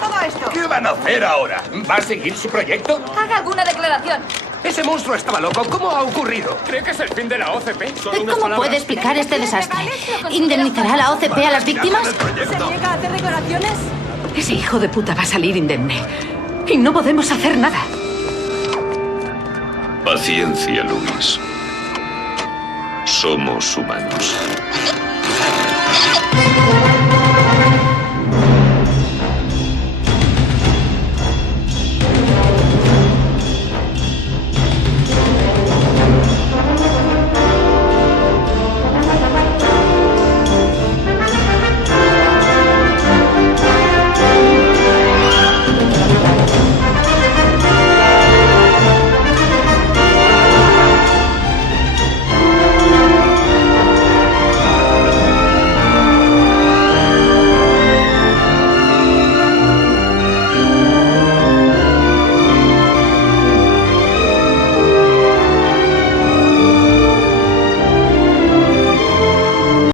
todo esto? ¿Qué van a hacer ahora? ¿Va a seguir su proyecto? Haga alguna declaración. Ese monstruo estaba loco. ¿Cómo ha ocurrido? ¿Cree que es el fin de la OCP? ¿Cómo puede explicar este desastre? ¿Indemnizará la OCP a las víctimas? ¿Se niega a hacer declaraciones? Ese hijo de puta va a salir indemne. Y no podemos hacer nada. Paciencia, Luis. Somos humanos.